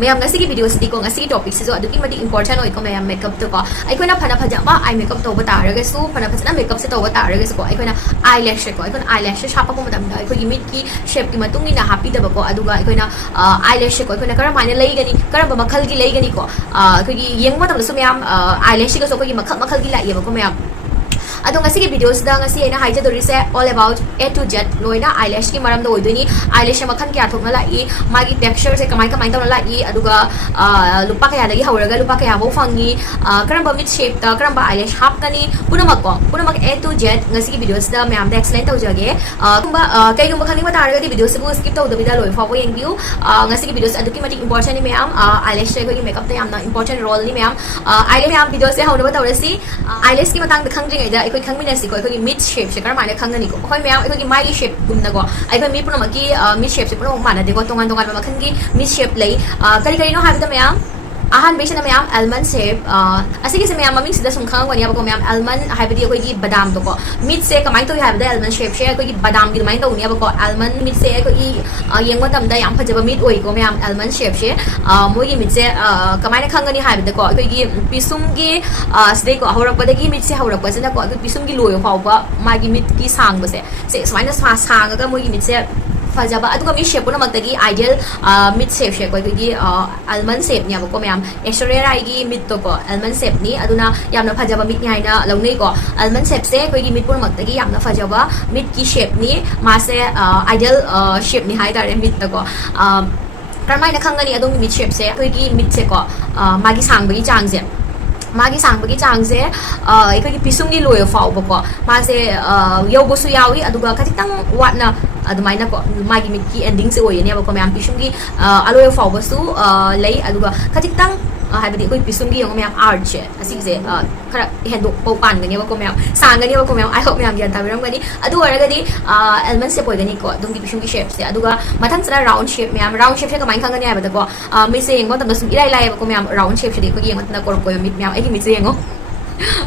ma'am ngasi video sidi ko ngasi topic sizo aduki mati important oi ko ma'am makeup to ko aikoina phana phajaba eye makeup to bata raga su phana phajana makeup se to bata raga su ko aikoina eyelash ko aikoina eyelash shapa ko madam da aikoi mid ki shape ki matung ina happy da ko aduga aikoina eyelash ko aikoina karam mane leigani karamba makhal gi leigani ko aikoi yeng madam su ma'am eyelash ko so ko makhal gi la ye ko ma'am adong ngasi videos da ngasi ena haija dori se all about A to Z loina eyelash ki maram da oiduni eyelash makhan kya thokna la I magi texture se kamai tawna la I aduga lupa kaya dagi hauraga lupa kaya bo fangi karamba mid shape ta karamba eyelash hapkani punamak A to Z ngasi videos da me am da explain tawjage kumba kai gumba khani ma targa di videos bu skip tawda bida loi fa bo yeng view ngasi videos aduki mati important ni me am eyelash ko gi makeup ta yamna important role ni me am eyelash me am videos se hauna ba tawrasi eyelash ki matang da khangri ga aikoi khangminasi ko aikoi mid shape se karamane khangani ko akhoi ma'am aikoi mai shape gumna ko aikoi mi punamaki mid shape se punam mana de ko tongan tongan ma khangi mid shape lei kari kari no habida ma'am ahan besina ma'am almond shape asigi se ma'am maming sida sum khang wani ko ma'am almond haibidi aikoi gi badam to ko mid se kamai to habida almond shape se aikoi gi badam gi mai to ni ko almond mid se aikoi yengwa tam da yam phajaba mid oi ko ma'am almond shape se moi gi mid se kamai na khangani habida ko aikoi gi pisum gi sde ko horak padagi mid se horak pasina ko aikoi pisum gi loyo fawba magi mid ki sang ba se smaina sang ga moi gi mid se fajaba aduga mi shape na magdagi ideal mid shape she ko gi almond shape ni ko ma'am exterior gi mid to ko almond shape ni aduna yamna fajaba mid ni haina longnei ko almond shape se ko gi mid pur magdagi yamna fajaba mid ki shape ni ma se ideal shape ni hai dare mid to ko karmai na khangani adung mid shape se ko gi mid se ko magi sang bagi chang se magi sang bagi chang se ko gi pisum gi loyo faw ko ma se yobo su yawi aduga khajitang watna adumaina ko magi miki ending se oye ne ko ma'am pisum gi aloyo faw basu lei aduga khajitang haibadi koi pisum gi yong ma'am art che asig se khara hendo po pan gani ko ma'am sang gani ko ma'am I hope ma'am yan tabiram gani adu waragadi almond shape gani ko dung gi pisum gi shape se aduga mathang sara round shape ma'am round shape se kamai khangani haibada ko mi se yeng mo tam sum ilai lai ko ma'am round shape se ko yeng na ko mi ma'am ai gi mi se yengo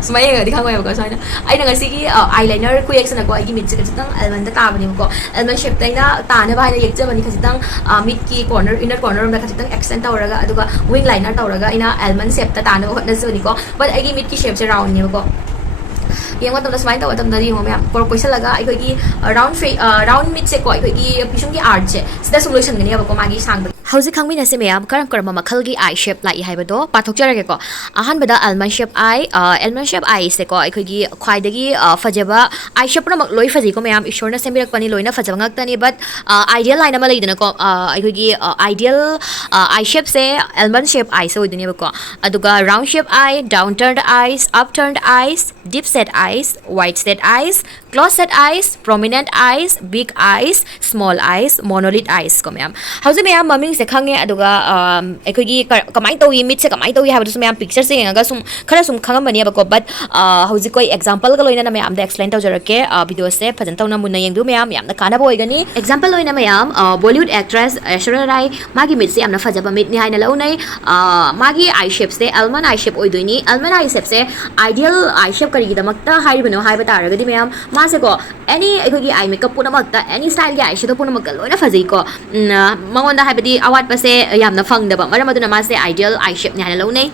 sumai nga di khangoi ko saina ai na ngasi gi eyeliner Quries na ko ai gi mid se khitang almond ta bani ko almond shape ta na ta na ba na yekja bani khitang mid ki corner inner corner da khitang accent ta oraga aduga wing liner ta oraga ina almond shape ta na ko na zoni ko but ai gi mid ki shape se round ni ko yang watam smile ta watam dari ho ma'am por koisa laga ai gi round mid se ko ai gi pisum gi art se sida solution gani ba ko magi sang hauzik khangmina se ma'am karam karama makhal gi eye shape lai haibado pathok jarage ko ahan bada almond shape eye se ko ai gi khwai dagi fajaba eye shape na mak loi faji ko ma'am ishorna sembirak pani loina fajaba ngak tani but ideal line ma leidana ko ai gi ideal eye shape se almond shape eye se odini ba ko aduga round shape eye down turned eyes up turned eyes deep set eyes wide set eyes close set eyes prominent eyes big eyes small eyes monolith eyes ko ma'am hauzik ma'am maming se khange aduga ai gi kamai to mid se kamai to habadu ma'am picture se yenga sum khara sum khangam bani ba ko but hauzik koi example ga loina na ma'am da explain tawjarake video se phajan tawna munna yengdu ma'am yamna kana boy gani example loina ma'am bollywood actress Aishwarya Rai magi mid se yamna fajaba mid ni haina launai magi eye shape se almond eye shape oidoini almond eye shape se ideal eye shape kari gi damakta haibano haiba taragadi ma'am ma se ko any ai gi eye makeup punamakta any style gi eye shape punamakta loina fajai ko mangonda haibadi awat pa se yamna fangdaba maram aduna ma se ideal eye shape ni haina launai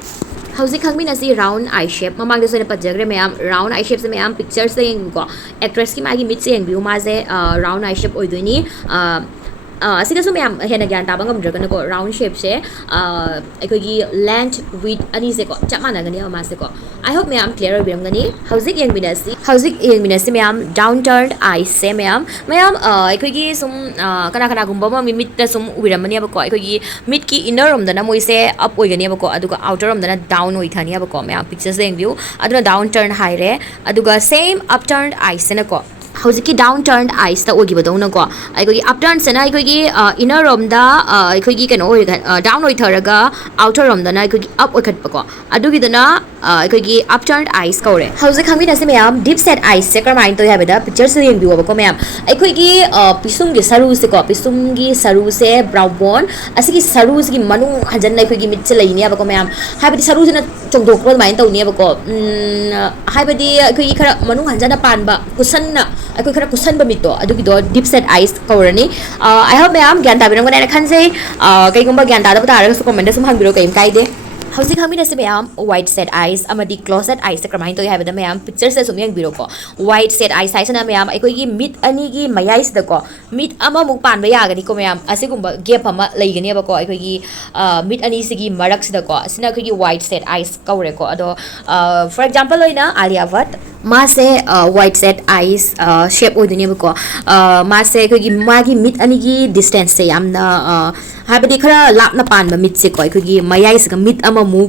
hauzik khangmina si round eye shape mamang de soina pajagre ma'am round eye shape se ma'am pictures se yeng ko actress ki magi mid se yeng view ma se round eye shape oidoini asiga su ma'am hena gyan ta bangam dragon ko round shape se ai gi length width ani se ko chamana gani ma se ko I hope ma'am clear obiram gani hauzik yeng binasi ma'am down turned eyes se ma'am ai gi sum kana gumba ma mid ta sum ubiram mani ba ko ai gi mid ki inner rom da na moi se up oi gani ba ko aduga outer rom da na down oi thani ba ko ma'am pictures se yeng view aduna down turned high re aduga same up turned eyes se na ko hauzik down turned eyes ta ogi badau na ko ai gi up turned se na ai gi inner rom da ai gi kano down oi tharaga outer rom da na ai gi up oi khat pa ko adu gi da na ꯑꯩꯈꯣꯏꯒꯤ upturned eyes ꯀꯧꯔꯦ ꯍꯧꯖꯤꯛ ꯈꯪꯃꯤꯟꯅꯁꯤ ꯃꯌꯥꯝ deep set eyes ꯁꯦ ꯀꯔꯝꯍꯥꯏꯅ ꯇꯧꯏ ꯍꯥꯏꯕꯗ ꯄꯤꯛꯆꯔꯁꯦ ꯌꯦꯡꯕꯤꯌꯣꯕꯀꯣ ꯃꯌꯥꯝ ꯑꯩꯈꯣꯏꯒꯤ ꯄꯤꯁꯨꯝꯒꯤ ꯁꯔꯨꯁꯦꯀꯣ ꯄꯤꯁꯨꯝꯒꯤ ꯁꯔꯨꯁꯦ brow bone ꯑꯁꯤꯒꯤ ꯁꯔꯨꯁꯤꯒꯤ ꯃꯅꯨꯡ ꯍꯟꯖꯟꯅ ꯑꯩꯈꯣꯏꯒꯤ ꯃꯤꯠꯁꯦ ꯂꯩꯅꯦꯕꯀꯣ ꯃꯌꯥꯝ ꯍꯥꯏꯕꯗꯤ ꯁꯔꯨꯁꯤꯅ ꯆꯣꯡꯊꯣꯛꯄ ꯑꯗꯨꯃꯥꯏꯅ ꯇꯧꯅꯦꯕꯀꯣ ꯍꯥꯏꯕꯗꯤ ꯑꯩꯈꯣꯏꯒꯤ ꯈꯔ ꯃꯅꯨꯡ ꯍꯟꯖꯟꯅ ꯄꯥꯟꯕ ꯀꯨꯁꯟꯅ ꯑꯩꯈꯣꯏ ꯈꯔ ꯀꯨꯁꯟꯕ ꯃꯤꯠꯇꯣ ꯑꯗꯨꯒꯤꯗꯣ deep set eyes ꯀꯧꯔꯅꯤ I hope ꯃꯌꯥꯝ ꯒ꯭ꯌꯥꯟ ꯇꯥꯕꯤꯔꯝꯒꯅꯤ ꯍꯥꯏꯅ ꯈꯟꯖꯩ ꯀꯩꯒꯨꯝꯕ ꯒ꯭ꯌꯥꯟ ꯇꯥꯗꯕ ꯇꯥꯔꯒꯁꯨ ꯀꯣꯃꯦꯟꯇ ꯁꯨꯝ ꯍꯪꯕꯤꯔꯣ ꯀꯩꯝ ꯀꯥꯏꯗꯦ ꯍꯧꯖꯤꯛ ꯈꯪꯃꯤꯟꯅꯁꯤ ꯃꯌꯥꯝ white set eyes ꯑꯃꯗꯤ closed eyes ꯀꯔꯝꯍꯥꯏꯅ ꯇꯧꯏ ꯍꯥꯏꯕꯗ ꯃꯌꯥꯝ ꯄꯤꯛꯆꯔꯁꯦ ꯁꯨꯝ ꯌꯦꯡꯕꯤꯔꯣꯀꯣ white set eyes ꯍꯥꯏꯁꯤꯅ ꯃꯌꯥꯝ ꯑꯩꯈꯣꯏꯒꯤ ꯃꯤꯠ ꯑꯅꯤꯒꯤ ꯃꯌꯥꯏꯁꯤꯗꯀꯣ ꯃꯤꯠ ꯑꯃꯃꯨꯛ ꯄꯥꯟꯕ ꯌꯥꯒꯅꯤꯀꯣ ꯃꯌꯥꯝ ꯑꯁꯤꯒꯨꯝꯕ ꯒꯦꯞ ꯑꯃ ꯂꯩꯒꯅꯦꯕꯀꯣ ꯑꯩꯈꯣꯏꯒꯤ ꯃꯤꯠ ꯑꯅꯤꯁꯤꯒꯤ ꯃꯔꯛꯁꯤꯗꯀꯣ ꯑꯁꯤꯅ ꯑꯩꯈꯣꯏꯒꯤ white set eyes ꯀꯧꯔꯦꯀꯣ ꯑꯗꯣ for example ꯑꯣꯏꯅ Alia Bhatt मासे white set eyes shape ओइदुनेबको मासे अखोगी मागी मिट अनिगी distance से यामना हाबदी खरा लापना पानबा मिट से को अखोगी मयाई से मिट अममु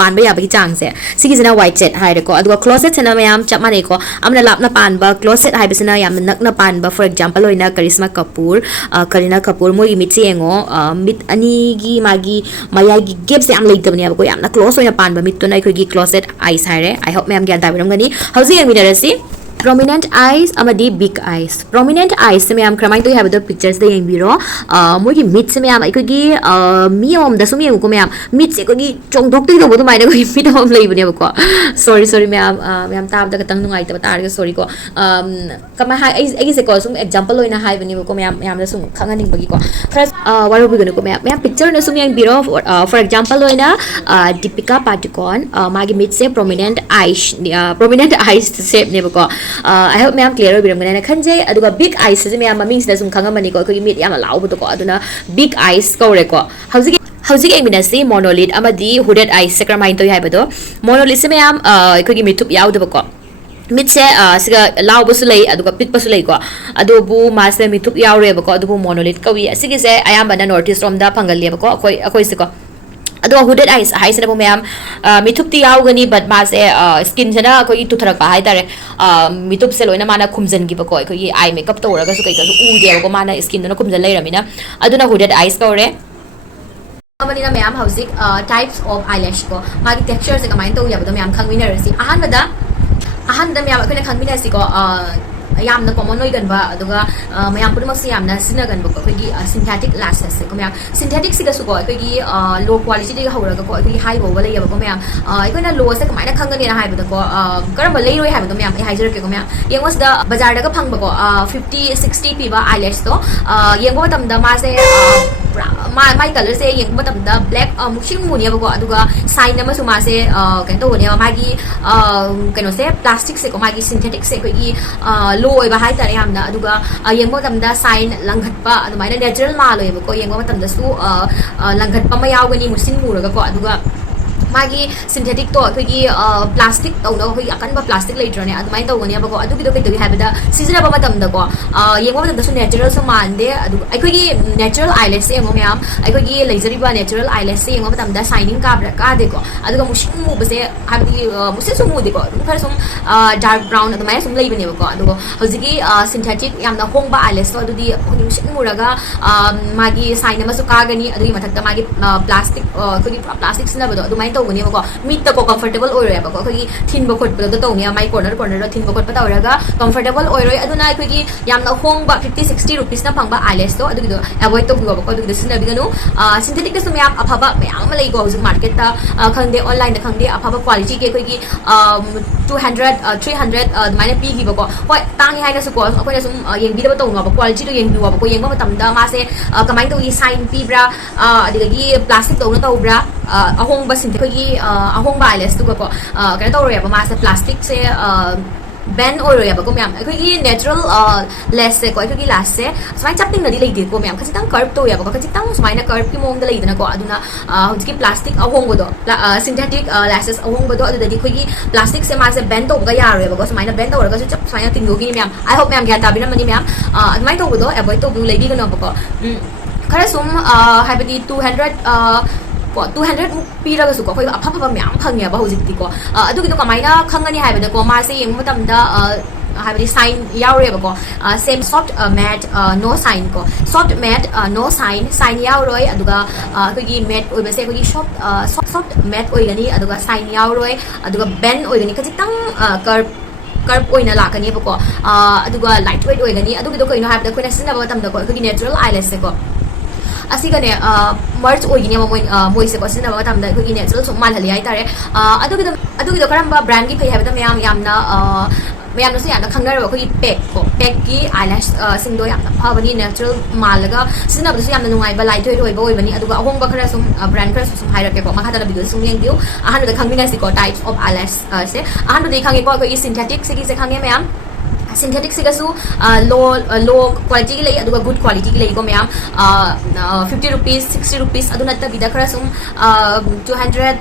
पानबा याबगी चांग से सिगिजना white set हाइरेको अदुगा closet सेना मयाम चप मानेको अमना लापना Panba closet हाइबसना यामना नकना Panba for example ओइना करिश्मा कपूर करीना कपूर मोगी मिट से येंगो मिट अनिगी मागी मयागी gap से याम लेइतबनेबको यामना close ओइना पानबा मिट तो ना अखोगी closet eyes हाइरे I hope ma'am ज्ञान ताबिरमगनी हौजी यंगमिनरसी prominent eyes amadi big eyes prominent eyes se mayam kramai to have the pictures de yengbiro mogi mid se mayam aikogi mi om da sum yengu ko mayam mid se kogi chongdok ti do bodu mai da kogi mid om lei bune ko sorry mayam mayam tab da katang nungai ta tar ga sorry ko kama ha ai se ko sum example loina hai bune ko mayam da sum khanganing bagi ko khara waru bi ganu ko mayam picture na sum yengbiro for example loina Deepika Padukone magi mid se prominent eyes shape ne ko I hope ma'am clear होबिरमगने ना खंजे अदुगा big eyes से ma'am ममिंग से सुम खंगमनी को कोई meet याम लाउ बतो को अदुना big eyes कौरे को हौजिक एमिनसी monolith अमदी hooded eyes से क्रमाइन तो याय बतो monolith से मैम कोई मिथुप याउ दबको मिट से सिगा लाउ बसु लई अदुगा पिट बसु लई को अदुबु मासे मिथुप याउ रे बको अदुबु monolith कवि असिगे से आयाम बना north east रोम दा फंगल ले बको अकोई से को अदो hooded eyes हाइसे ना मैम मिथुप ती याउगनी बट मासे स्किन से ना कोई तुथरक हाय तारे मिथुप से लोइना माना खुमजन की बको कोई आई मेकअप तौरगा सु कइका उ देबको माना स्किन ना खुमजन लेरमिना अदुना hooded eyes कौरे अमनिना मैम हौजिक टाइप्स ऑफ eyelash को मागी टेक्सचर से कमाइन तो याबदो मैम खंगमिनरसी अहानदा मैम अखने खंगमिनरसी को यामना कॉमन ओइगनबा अदुगा मयाम पुनमक से यामना सिनगनबो को कोगी सिंथेटिक lashes से को मयाम सिंथेटिक सिगसु को कोगी लो क्वालिटी दे हौरगा को कोगी हाई बोबा लेयबो को मयाम अखोना लो से कमाइना खंगनी ना हाइबदो को करम लेरोय हाइबदो मयाम ए हाइजर के को मयाम येंगोस दा बाजार दागा फंगबो को 50 60 पीबा eyelash तो येंगो तमदा मासे माई कलर से येंगो तमदा ब्लैक मुशिंग मुनियबो को अदुगा साइन नमसु मासे केतो होने मागी केनो से प्लास्टिक से को मागी सिंथेटिक से कोगी लो ओइबा हाइ तारे यामना अदुगा येंगो तमदा साइन लंघटपा अदुमाइना नेचुरल मालोयबो को येंगो तमदसु लंघटपा मा यावगनी मुसिन मुरगा को अदुगा मागी सिंथेटिक तो अखोगी प्लास्टिक तौना अखोगी अकनबा प्लास्टिक लेट्रने अदुमाइन तौगनी अबको अदुगिदो कइदो हाइबदा सिजनबा मतमदको येंगो मतमदसु नेचुरल सो मानदे अदु अखोगी नेचुरल eyelash से येंगो म्याम अखोगी लेजरीबा नेचुरल eyelash से येंगो मतमदा शाइनिंग काब्रा कादेको अदुगा मुशिंग मुबसे हाबदी मुसे सु मुदेको खर सुम डार्क ब्राउन अदुमाइ सुम लेबनेबको अदुगो हजिगी सिंथेटिक यामना होंगबा eyelash तो अदुदी मुशिंग मुरगा मागी साइन अमसु कागनी अदुगी मथक्ता मागी प्लास्टिक अखोगी प्लास्टिक सिनबदो अदुमाइ तौगनीबको मीट को कंफर्टेबल ओइरेबको अखोगी थिनबो खोटबदो तौनिया माई कॉर्नर थिनबो खोटबा तौरगा कंफर्टेबल ओइरोय अदुना अखोगी यामना होंगबा 50 60 रुपीस ना फंगबा eyelash तो अदुगिदो अवॉइड तौबिबको अदुगिदो सिनबिगनु सिंथेटिक दसु म्याम अफबा म्याम लेगो हजु मार्केट ता खंगदे ऑनलाइन दा खंगदे अफबा क्वालिटी के अखोगी 200 300 अदुमाइना पीगिबको होय तांगी हाइनासु को अखोइना सुम येंबिदबो तौनबो क्वालिटी तो येंबिबको येंबा मतमदा मासे कमाइन तौगी साइन पीब्रा अदिगि प्लास्टिक तौना तौब्रा अहोंगबा सिंथेटिक अहोंगबा eyelash तो को कने तौरेबा मासे प्लास्टिक से बैन ओइरोयबको म्याम अखोगी नेचुरल लैश से को अखोगी लाश से समाइ चपिंग नदी लेदे को म्याम खजितंग कर्व तो याबको खजितंग समाइना कर्व की मोंग लेदना को अदुना हुजकी प्लास्टिक अहोंगबदो सिंथेटिक लैशेस अहोंगबदो अदुदि अखोगी प्लास्टिक से मासे बैन तौबगा यारोयबको समाइना बैन तौरगा चप समाइना तिंगोगी म्याम आई होप म्याम ग्यान ताबिरमनी म्याम अदुमाइ तौबदो अवॉइड तौबु लेबिगनबको खरा सुम हाइबदी 200 पीरगसु को अफब म्याम फंगेबा हौजिकती को अदुगिदो कमाइना खंगनी हाइबदा को मासे येंग मतमदा हाइबदी साइन यावरेबको same soft matte no shine को सॉफ्ट मैट नो साइन यावरोय अदुगा अखोगी मैट ओइबसे अखोगी सॉफ्ट मैट ओइगनी अदुगा साइन यावरोय अदुगा बेन ओइगनी खजितंग कर्व ओइना लाकनी बको अदुगा लाइट वेट ओइगनी अदुगिदो कइनो हाइबदा खोइना सिनबा मतमदा को अखोगी नेचुरल आईलैश से को असिगने मर्ज ओइगिने मोइसे को सिनबा मतमदा अखोगी नेचुरल सो मालहली हाइतारे अदुगिदो करंबा ब्रांड की फै हाइबदा मयाम यामना मैमनसु यामना खंगरबा अखोगी पेक की आईलैश सिंगदो यामना फबनी नेचुरल मालगा सिनबदसु यामना नुंगाइबा लाइट वेट ओइबा ओइबनी अदुगा अहोंबा खरा सुम ब्रांड खरा सुम हाइरके को मखादा वीडियो सुम येंदिउ अहानबदा खंगमिनासि को टाइप्स ऑफ आईलैश से अहानबदा खंगे को अखोगी सिंथेटिक सिगी से खंगे मैम सिंथेटिक सिगसु लो क्वालिटी की लई अदुगा गुड क्वालिटी की लई को मैम 50 रुपीस 60 रुपीस अदु नत्ता बिदा खरा सुम 200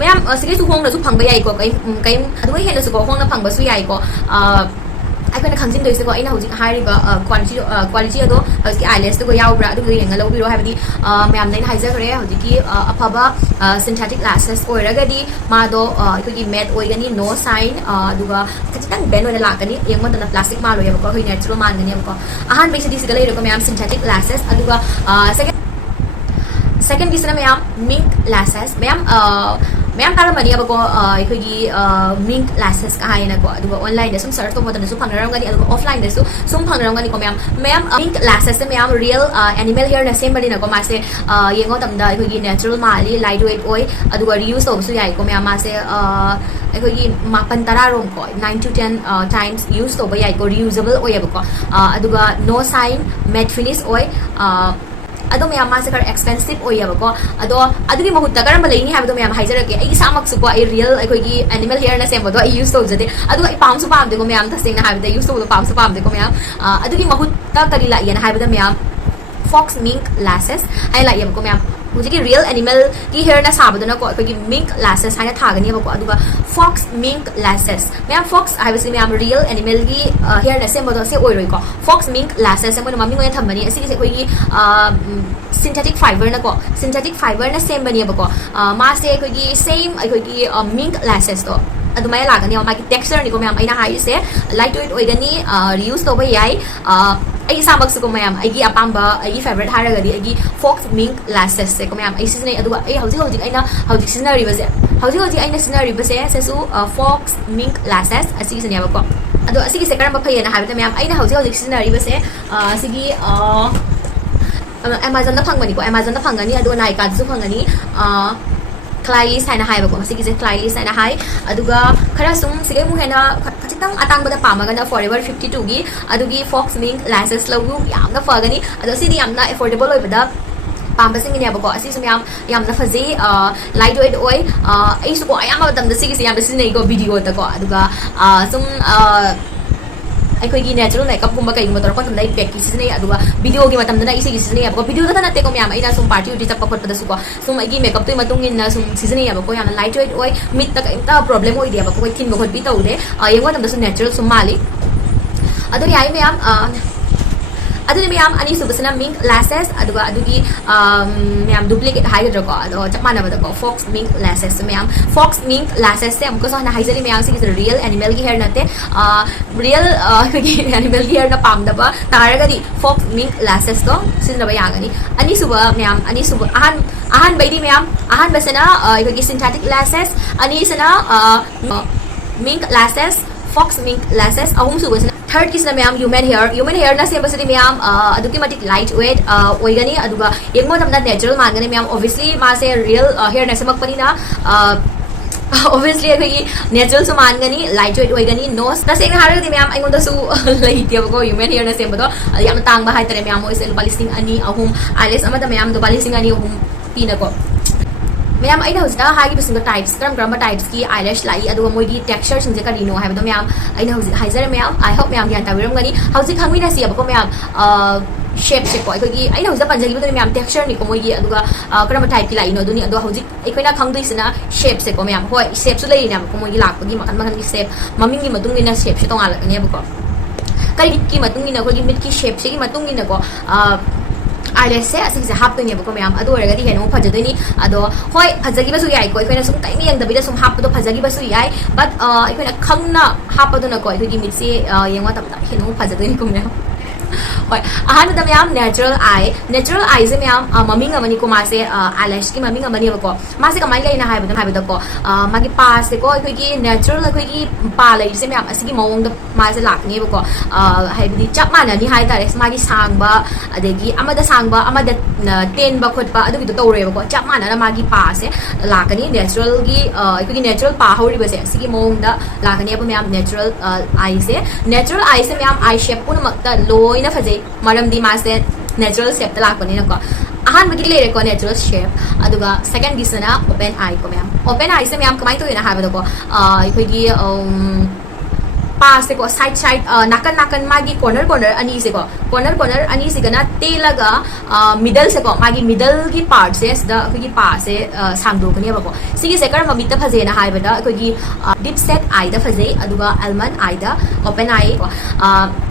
मैम सिगसु होंग नसु फंगबा याई को कई अदुगा हेनसु को होंग न फंगबसु याई को अखोना खंजिन दोइसे को अइना हुजिक हारिबा क्वालिटी अदो हस्की आईलैश तो यावब्रा अदु येंगा लौबिरो हाबदी मैम नैन हाइजखरे हुजिकी अफबा सिंथेटिक लैशेस ओइरगदी मादो अखोगी मैट ओइगनी नो साइन अदुगा खजितंग बेन ओइना लाकनी येंगमदना प्लास्टिक मालोयबको अखोई नेचुरल मानगनी अबको अहान बेसिदि सिगा लेरको मैम सिंथेटिक लैशेस अदुगा सेकंड किसना मैम मिंक लैशेस मैम तारमनी अबको अखोगी मिंक लैशेस का हाइना को अदुगा ऑनलाइन दसुम सर्च तो मतनसु फंगरंगनी अदुगा ऑफलाइन दसु सुम फंगरंगनी को मैम मिंक लैशेस से मैम रियल एनिमल हेयर न सेम बदिना को मासे येंगो तमदा अखोगी नेचुरल माली लाइट वेट ओइ अदुगा रियूज तोबसु याइ को मैम मासे अखोगी मापन तरा रोम को 9 to 10 टाइम्स यूज तोबा याइ को रियूजेबल ओयबको अदुगा नो साइन मैट फिनिश ओइ अदो मैम मासे खर एक्सपेंसिव ओयबको अदो अदुगी महुत्ता करम लेनी हाबदो मैम हाइजरके आई सामक्सु को आई रियल अखोगी एनिमल हेयर न सेमबदो आई यूज तोजदे अदुगा आई पामसु पामदे को मैम तसेंगना हाबदे यूज तोबदो पामसु पामदे को मैम अदुगी महुत्ता करी लायना हाबदो मैम फॉक्स मिंक लैशेस आई लायबको मैम हुजिकी रियल एनिमल की हेयर ना साबदना को अखोगी मिंक लैशेस हाइना थागनी बको अदुगा faux mink lashes ma'am faux हाइबसी मैम रियल एनिमल की हेयर ना सेमबदो से ओइरोय को फॉक्स मिंक लैशेस से ममिंग ओय थमबनी असिगी से अखोगी सिंथेटिक फाइबर ना सेम बनी बको मासे अखोगी सेम अखोगी मिंक लैशेस तो अदुमाय लागनी मागी टेक्सचर निको मैम आइना हाइ से लाइट वेट ओइगनी रियूज तोबा याइ आई सामक्स को मैम आई अपाम्बा आई फेवरेट हारगदी आई फॉक्स मिंक लैशेस से को मैम आई सिजने अदुगा आई हौजिक आइना हौजिक सिजनरिबसे हौजिक आइना सिजनरिबसे सेसु फॉक्स मिंक लैशेस असिगी सनेबको अदो असिगी से करम फैयना हाबते मैम आइना हौजिक सिजनरिबसे असिगी Amazon da phangani ko Amazon da phangani ado Nike su phangani Quries haina hai bako sigi je Quries haina hai aduga khara sum sige mu hena khachitang atang bada pamaga na forever 52 gi adugi fox mink lashes logu yamna fagani ado sidi yamna affordable oi bada pambasing ni abako asi sum yamna fazi light weight oi ai su ko ayama badam da sigi se yamna sinai ko video ta ko aduga sum अखोगी natural makeup गुम्बा कई motor को तमदा pack की सिने अदुगा video की मतम दना इसी सिने अब वीडियो दा नते को मैम आइना सुम पार्टी उटी चप्पा खट पदसु को सुम अगी मेकअप तो मतुंग इन सुम सिने अब को याना लाइट वेट ओय मिट तक इता प्रॉब्लम ओय दिया को थिन बखट भी तौदे येंगो तमदा सु नेचुरल सुम माली अदु याई मैम अदुनि मैम अनि सुबसना मिंक लैशेस अदुगा अदुगी मैम डुप्लीकेट हाइड्रो को अदो चपाना बद को faux mink lashes ma'am faux mink lashes से हमको सना हाइजरी मैम से रियल एनिमल की हेयर नते रियल एनिमल की हेयर ना पामदबा तारगदी फॉक्स मिंक लैशेस को सिनबा यागनी अनि सुब मैम अनि सुब आहान बैदी मैम आहान बसना अखोगी सिंथेटिक लैशेस अनि सना mink lashes faux mink lashes अहुम सुबसना थर्ड किसना मैम ह्यूमन हेयर ना सेबसदी मैम अदुकी मटिक लाइट वेट ओइगनी अदुगा येंगो तमना नेचुरल मानगनी मैम ऑब्वियसली मासे रियल हेयर ना सेमकपनी ना ऑब्वियसली अखोगी नेचुरल सु मानगनी लाइट वेट ओइगनी नोस तसेंग हारगदी मैम आइगोंदा सु लैतियबको ह्यूमन हेयर ना सेमबदो याम तांगबा हाइतरे मैम ओइसे लुपा लिसिंग अनि अहुम आइलेस अमदा मैम लुपा लिसिंग अनि अहुम पिनको मैम अइना हौजिदा हागी बिसिंग टाइप्स करम टाइप्स की आईलैश लाई अदुगा मोइगी टेक्सचर सिंजे करिनो हाइबदो मैम अइना हौजिक हाइजर मैम आई होप मैम यान ताबिरमगनी हौजिक खंगमिना सी अबको मैम शेप से को अखोगी अइना हौजिदा पंजगी बदो मैम टेक्सचर नि को मोइगी अदुगा करम टाइप की लाइनो दुनी अदो हौजिक अखोइना खंगदोइसना शेप से को मैम होय शेप सु लेइना को मोइगी लाकपगी मखन मखन की शेप ममिंगी मतुंगिना शेप से तोंगालकनी अबको कई की मतुंगिना अखोगी मिट की शेप से की मतुंगिना को eyelash se asing se hap to ne ko mayam adu raga di henu phajadoi ni ado hoi phajagi basu yai ko ikoi na sum tai mi yang da bida sum hap to phajagi basu yai but ikoi na khangna hap to na ko ikoi gi mit se yengwa tam ta henu phajadoi ni ko mayam hoi ahan da mayam natural eye se mayam maming amani ko ma se eyelash ki maming amani ba ko ma se kamai lai na hai ba ko magi pa se ko ikoi gi natural ikoi gi pa lai se mayam asigi mawong da ma se lak ni ba ko hai bi chap ma na ni hai ta res magi sang ba adegi amada sang ba amada ten ba khot ba adu gi to tore ba ko chap ma na magi pa se lakani natural gi ikoi gi natural pa hori ba se asigi mawong da lakani ba mayam natural eye se mayam eye shape puna mak da loi na phajai maram di ma se natural shape ta lakani na ko ahan magi le ko natural shape aduga second gi sana open eye ko mayam open eye se mayam kamai to ina ha ba ko ikoi gi pa se ko side nakan magi corner ani se ko corner ani se gana telaga middle se ko magi middle gi part se da ko gi pa se sangdo kani ba ko sigi se kar mamita phaje na hai ba da ko gi deep set eye da phaje aduga almond eye da open eye ko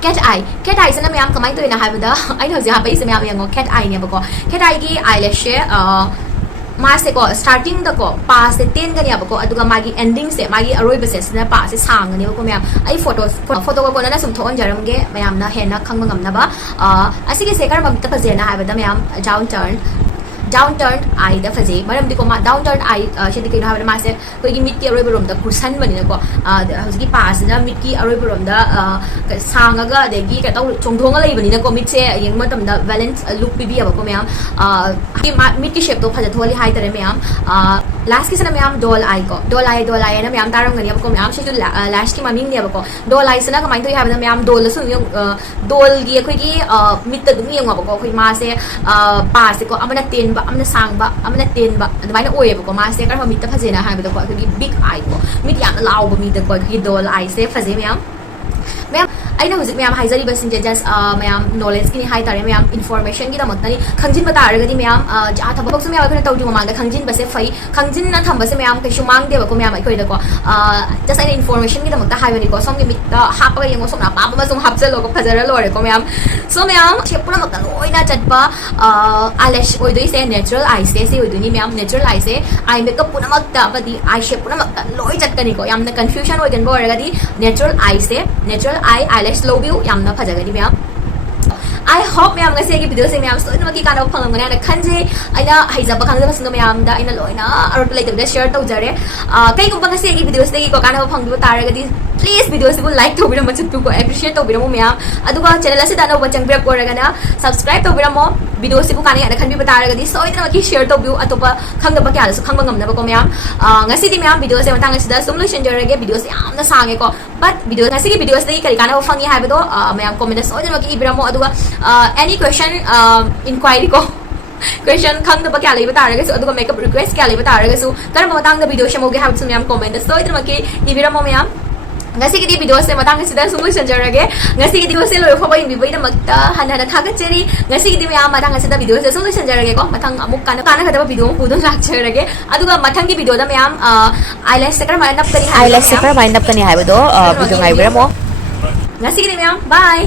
cat eye se na mayam kamai to ina hai ba da ai no ja ba se mayam yang cat eye ne ba ko cat eye gi eyelash ma se ko starting da ko pa se ten ga ni ba ko aduga magi ending se magi aroi ba se na pa se sang ni ko mayam ai photo ko na sum thon jaram ge mayam na he na khang ngam na ba asige se kar mamita phaje na hai ba da mayam down turned eye da phaje maram di ko ma down turned eye she di ke ha ba ma se ko gi mit ki aroi ba rom da kursan bani na ko hauji pa se na mit ki aroi ba rom da sang ga de gi ka taw chong thong ga lai bani na ko mit se yeng ma tam da balance look bi ba ko mayam mit ki shape to phaja tholi hai tare mayam last ki sana mayam doll eye na mayam taram ga ni ko mayam she to last ki maming ni ba ko doll eye sana ka mai to ha ba mayam doll su yung doll gi khoi gi mit ta dum yeng ba ko khoi ma se pa se ko amana ten ba amna sang ba amna ten ba admai na oye ba ko ma se kar mamita phaje na ha ba ko khoi gi big eye ko mit ya law ba mi ta ko gi doll eye se phaje mayam I know hujik mayam haizari ba sinje just mayam knowledge ki ni hai tare mayam information ki da matani khangjin ba tar ga di mayam ja tha bok su mayam ko tawdi ma ga khangjin ba se fai khangjin na thamba se mayam kai shu mang de ba ko mayam ai da ko just ai information ki da matta hai ba ni ko som ki mit da ha pa ga yeng som na pa ba som hap se lo ko phajara lo re ko mayam so mayam che pura matta loi na chat ba eyelash oi doi se natural eye se oi doi ni mayam natural eye se eye makeup pura matta ba di eye shape pura matta loi chat ka ni ko yam na confusion oi gan bo ra ga di natural eye eyelash low view yam na phaja ga di mayam I hope mayam ngasi gi video se mayam so na ki kana phang ngana na khanje aina haija ba khangja basung mayam da aina loina aro play to share to jare kai ko ngasi gi video se gi ko kana phang du tar ga di please video se ko like to bira machet ko appreciate to bira mo mayam aduga channel se da no bachang bira ko ra na subscribe to bira mo video se ko kana na khan bi tar ga di so ina ki share to view atopa khang da ba kya su khang ba ngam na ba ko mayam ngasi di mayam video se matang se da solution jare ge video se am na sang ko but video ngasi gi video se kari kana phang hi ha ba do mayam comment so ina ki bira mo aduga any question inquiry ko question khang da ba kya leiba tar ga su aduga makeup request kya leiba tar ga su kar ma tang da video shamo ge ha su mayam comment so ina ma ki ibira mo mayam ngasi gi video se matang se da solution jare ge ngasi gi video se lo ko ba in bi da makta hana thaga cheri ngasi gi mayam matang se da video se solution jare ge ko matang amuk kana ga da video pu don lak jare ge aduga matang gi video da mayam eyelash se kar ma end up kani hai ba do video ngai bira mo ngasi gi mayam bye